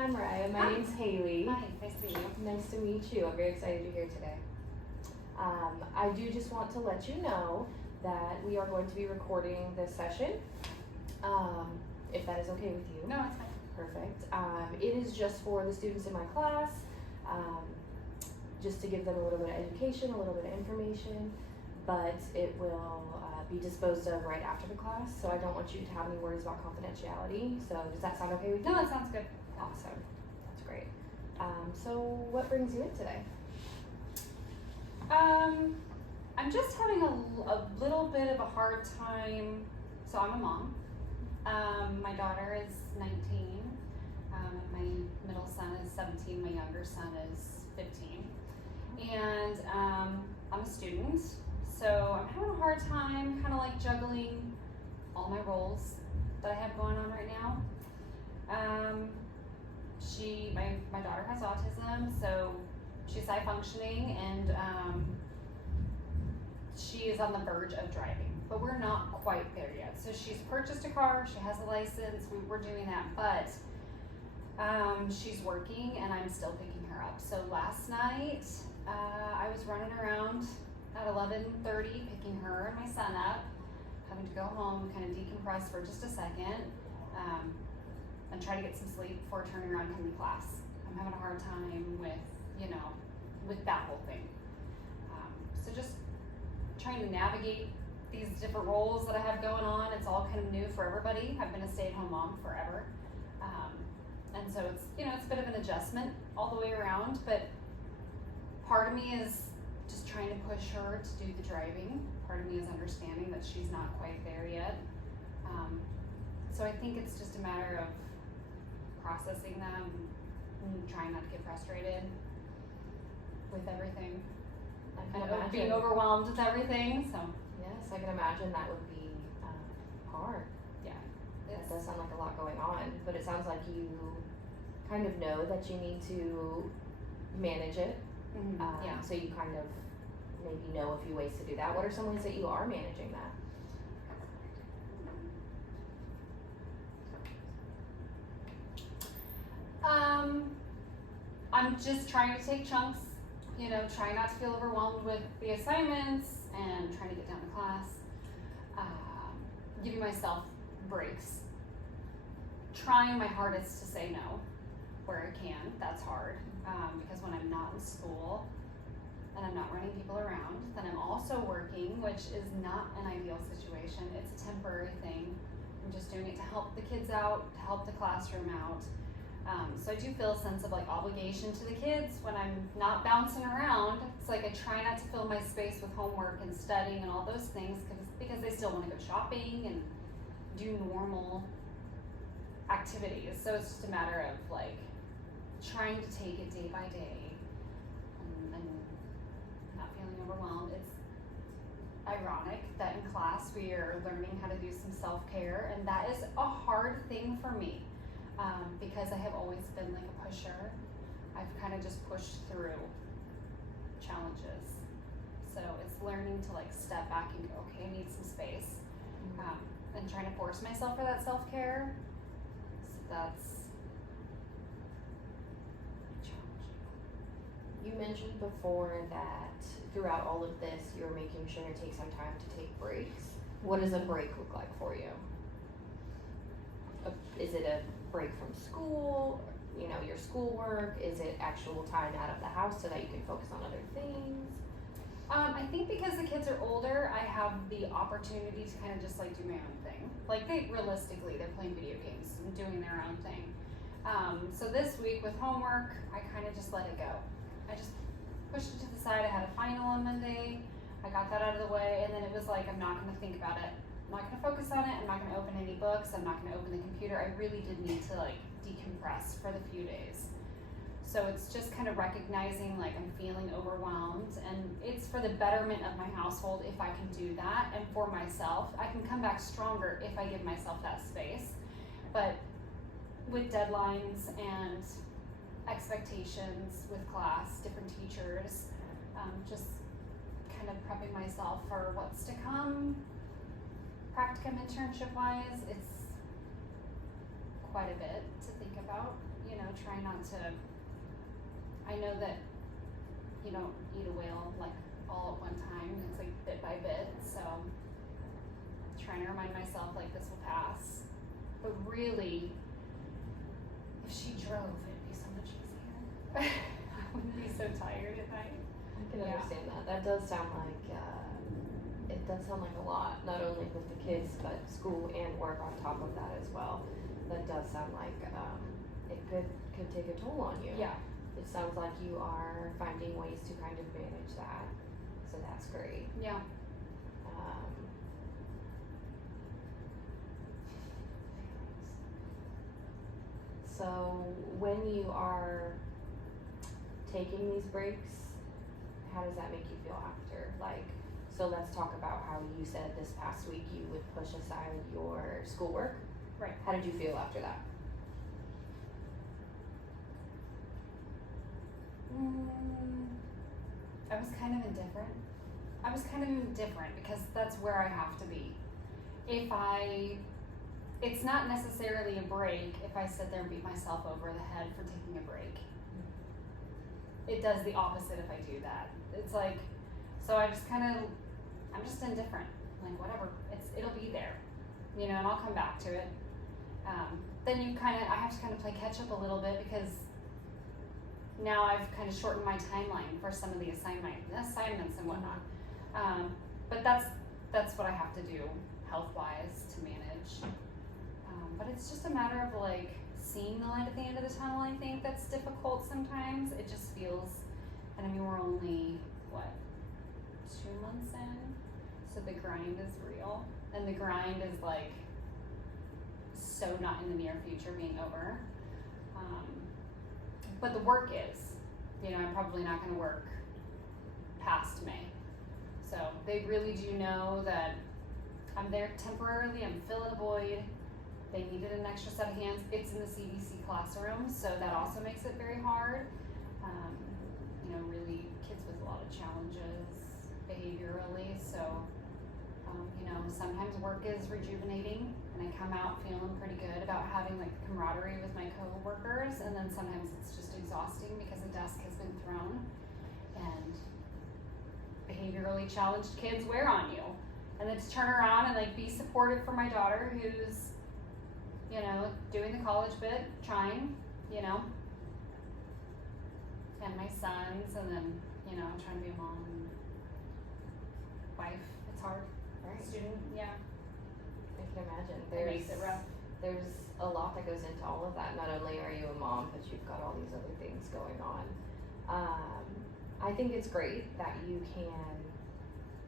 Hi Mariah, my Hi. name's Haley. Hi, nice to meet you. Nice to meet you. I'm very excited you're here today. I do just want to let you know that we are going to be recording this session, if that is okay with you. No, it's fine. Perfect. It is just for the students in my class, just to give them a little bit of education, a little bit of information, but it will be disposed of right after the class, so I don't want you to have any worries about confidentiality. So does that sound okay with you? No, that sounds good. Awesome. That's great. So what brings you in today? I'm just having a little bit of a hard time. So I'm a mom. My daughter is 19. My middle son is 17. My younger son is 15. And I'm a student. So I'm having a hard time kind of like juggling all my roles that I have going on right now. My daughter has autism, so she's high functioning, and she is on the verge of driving, but we're not quite there yet. So she's purchased a car, she has a license, we're doing that, but she's working and I'm still picking her up. So last night, I was running around at 11:30 picking her and my son up, having to go home, kind of decompress for just a second, and try to get some sleep before turning around and coming to class. I'm having a hard time with that whole thing. So just trying to navigate these different roles that I have going on. It's all kind of new for everybody. I've been a stay-at-home mom forever. And so it's a bit of an adjustment all the way around, but part of me is just trying to push her to do the driving. Part of me is understanding that she's not quite there yet. So I think it's just a matter of processing them and trying not to get frustrated with everything. And being overwhelmed with everything. So yes, I can imagine that would be hard. Yeah, that does sound like a lot going on, but it sounds like you kind of know that you need to manage it. Yeah. So you kind of maybe know a few ways to do that. What are some ways that you are managing that? I'm just trying to take chunks, trying not to feel overwhelmed with the assignments and trying to get down to class. Giving myself breaks. Trying my hardest to say no where I can. That's hard because when I'm not in school and I'm not running people around, then I'm also working, which is not an ideal situation. It's a temporary thing. I'm just doing it to help the kids out, to help the classroom out. So I do feel a sense of like obligation to the kids when I'm not bouncing around. It's like I try not to fill my space with homework and studying and all those things because they still want to go shopping and do normal activities. So it's just a matter of like trying to take it day by day and not feeling overwhelmed. It's ironic that in class we are learning how to do some self-care, and that is a hard thing for me. Because I have always been like a pusher, I've kind of just pushed through challenges. So it's learning to like step back and go, okay, I need some space, and trying to force myself for that self-care. So that's challenging. You mentioned before that throughout all of this, you're making sure to take some time to take breaks. What does a break look like for you? Is it a break from school, your schoolwork? Is it actual time out of the house so that you can focus on other things? I think because the kids are older, I have the opportunity to kind of just like do my own thing. Like they're playing video games and doing their own thing. So this week with homework, I kind of just let it go. I just pushed it to the side. I had a final on Monday. I got that out of the way, and then it was like, I'm not going to think about it. I'm not going to focus on it. I'm not going to open any books. I'm not going to open the computer. I really did need to like decompress for the few days. So it's just kind of recognizing like I'm feeling overwhelmed, and it's for the betterment of my household if I can do that, and for myself. I can come back stronger if I give myself that space. But with deadlines and expectations with class, different teachers, just kind of prepping myself for what's to come. Practicum internship wise, it's quite a bit to think about, try not to. I know that you don't eat a whale like all at one time. It's like bit by bit. So trying to remind myself like this will pass. But really, if she drove, it'd be so much easier. I wouldn't be so tired at night. I can understand that. That does sound like it does sound like a lot, not only with the kids, but school and work on top of that as well. That does sound like it could take a toll on you. Yeah. It sounds like you are finding ways to kind of manage that, so that's great. Yeah. So when you are taking these breaks, how does that make you feel after? Like, so let's talk about how you said this past week you would push aside your schoolwork. Right. How did you feel after that? I was kind of indifferent. Because that's where I have to be. It's not necessarily a break if I sit there and beat myself over the head for taking a break. It does the opposite if I do that. It's like, so I'm just indifferent. Like, whatever, it'll be there, and I'll come back to it. Then I have to kind of play catch up a little bit because now I've kind of shortened my timeline for some of the assignments and whatnot. But that's what I have to do health-wise to manage. But it's just a matter of like seeing the light at the end of the tunnel. I think that's difficult sometimes. It just feels, and I mean we're only 2 months in, so the grind is real, and the grind is like so not in the near future being over. But the work is, I'm probably not going to work past May. So they really do know that I'm there temporarily, I'm filling a void. They needed an extra set of hands. It's in the CDC classroom, so that also makes it very hard. Really kids with a lot of challenges behaviorally. So, sometimes work is rejuvenating and I come out feeling pretty good about having like camaraderie with my co-workers, and then sometimes it's just exhausting because a desk has been thrown and behaviorally challenged kids wear on you. And then to turn around and like be supportive for my daughter who's doing the college bit, trying, and my sons, and then, trying to be a mom and wife. It's hard. Right. Student, yeah. I can imagine. It makes it rough. There's a lot that goes into all of that. Not only are you a mom, but you've got all these other things going on. I think it's great that you can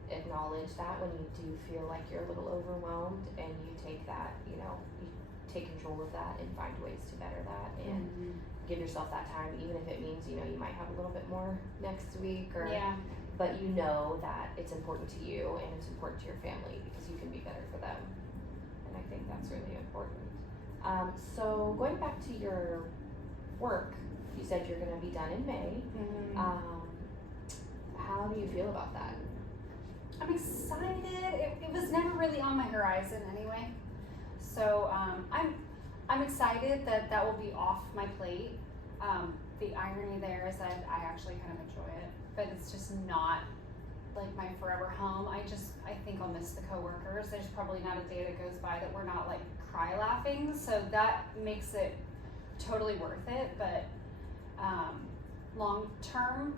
acknowledge that when you do feel like you're a little overwhelmed, and you take that, you take control of that and find ways to better that, and give yourself that time, even if it means, you might have a little bit more next week, or but that it's important to you and it's important to your family because you can be better for them. And I think that's really important. So going back to your work, you said you're going to be done in May. How do you feel about that? I'm excited. It was never really on my horizon anyway. So I'm excited that will be off my plate. The irony there is that I actually kind of enjoy it, but it's just not like my forever home. I think I'll miss the coworkers. There's probably not a day that goes by that we're not like cry laughing. So that makes it totally worth it. But long term,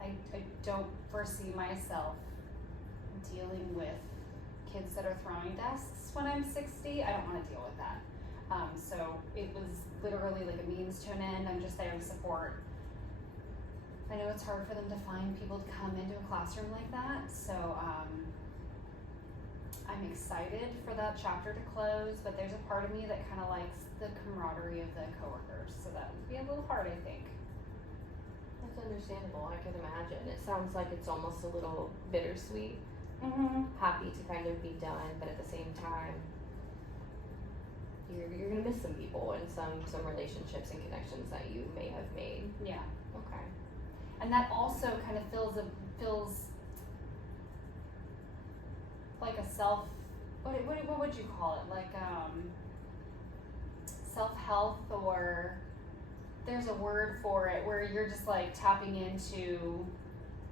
I don't foresee myself dealing with kids that are throwing desks when I'm 60. I don't want to deal with that. So it was literally like a means to an end. I'm just there to support. I know it's hard for them to find people to come into a classroom like that. So I'm excited for that chapter to close, but there's a part of me that kind of likes the camaraderie of the coworkers. So that would be a little hard, I think. That's understandable. I can imagine. It sounds like it's almost a little bittersweet. Happy to kind of be done, but at the same time, you're gonna miss some people and some relationships and connections that you may have made. Yeah. Okay. And that also kind of feels like a self. What would you call it? Like self-health or there's a word for it where you're just like tapping into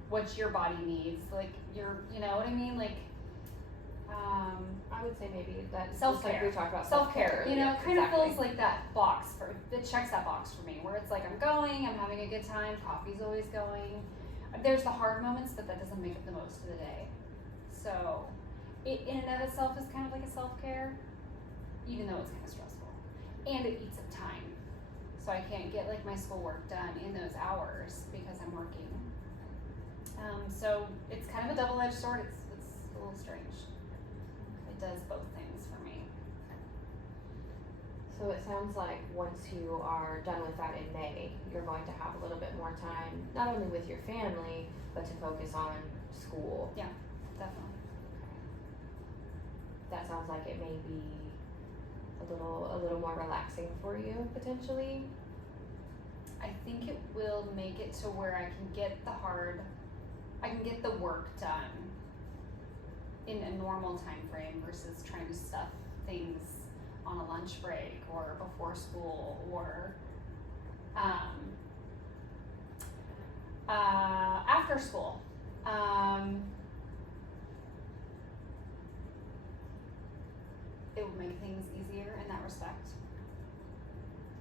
what your body needs. Like you know what I mean? Like, I would say maybe that self-care. Just like we talked about Self-care. You know, it kind exactly. of feels like that box it checks that box for me where it's like I'm going, I'm having a good time, coffee's always going. There's the hard moments, but that doesn't make it the most of the day. So it in and of itself is kind of like a self-care, even though it's kind of stressful. And it eats up time. So I can't get like my schoolwork done in those hours because I'm working. So it's kind of a double-edged sword. It's a little strange. It does both things for me. So it sounds like once you are done with that in May, you're going to have a little bit more time, not only with your family, but to focus on school. Yeah, definitely. That sounds like it may be a little more relaxing for you, potentially. I think it will make it to where I can get the work done in a normal time frame versus trying to stuff things on a lunch break or before school or after school. It will make things easier in that respect.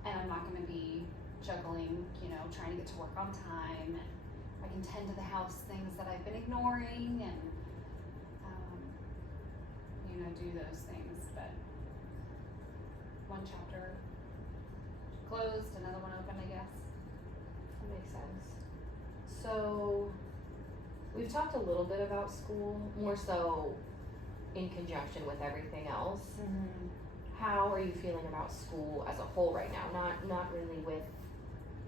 And I'm not going to be juggling, trying to get to work on time. And I can tend to the house things that I've been ignoring and, do those things. But one chapter closed, another one open, I guess. That makes sense. So we've talked a little bit about school, more so in conjunction with everything else. Mm-hmm. How are you feeling about school as a whole right now? Not really with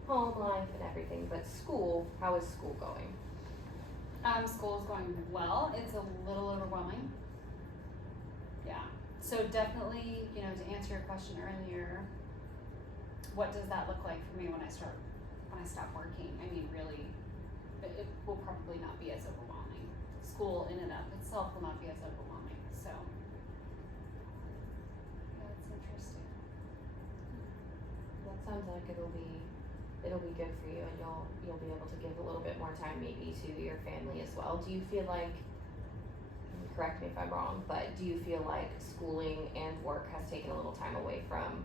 home life and everything, but school. How is school going? School is going well. It's a little overwhelming. Yeah. So definitely, to answer your question earlier, what does that look like for me when I stop working? I mean, really, it will probably not be as overwhelming. School in and of itself will not be as overwhelming. So, that's interesting. That sounds like it'll be good for you, and you'll be able to give a little bit more time maybe to your family as well. Do you feel like, correct me if I'm wrong, but do you feel like schooling and work has taken a little time away from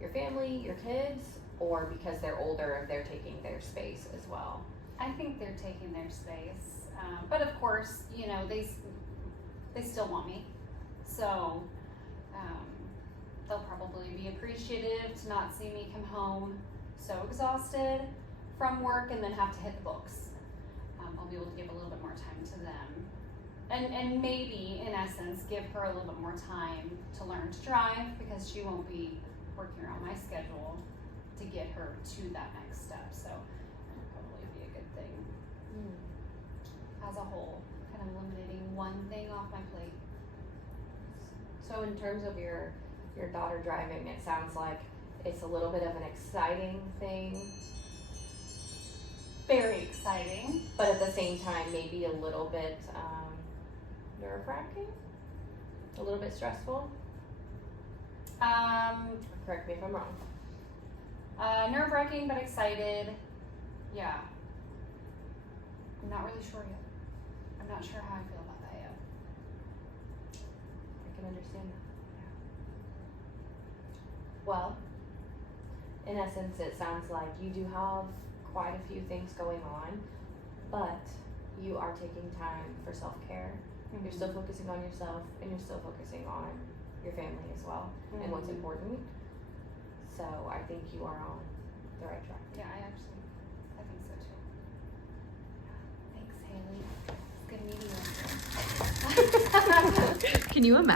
your family, your kids, or because they're older, they're taking their space as well? I think they're taking their space, but of course, they still want me, so they'll probably be appreciative to not see me come home so exhausted from work and then have to hit the books. I'll be able to give a little bit more time to them, and maybe in essence give her a little bit more time to learn to drive because she won't be working around my schedule to get her to that next step. So it'll probably be a good thing. As a whole, kind of eliminating one thing off my plate. So in terms of your daughter driving, it sounds like it's a little bit of an exciting thing, Very exciting. but at the same time maybe a little bit nerve-wracking, a little bit stressful. Correct me if I'm wrong. Nerve-wracking but excited. Yeah. I'm not really sure yet. I'm not sure how I feel about that yet. I can understand that. Yeah. Well, in essence, it sounds like you do have quite a few things going on, but you are taking time for self-care. Mm-hmm. You're still focusing on yourself, and you're still focusing on your family as well, and what's important. So I think you are on the right track. Yeah, I think so too. Thanks, Haley. It's good meeting you. Can you imagine?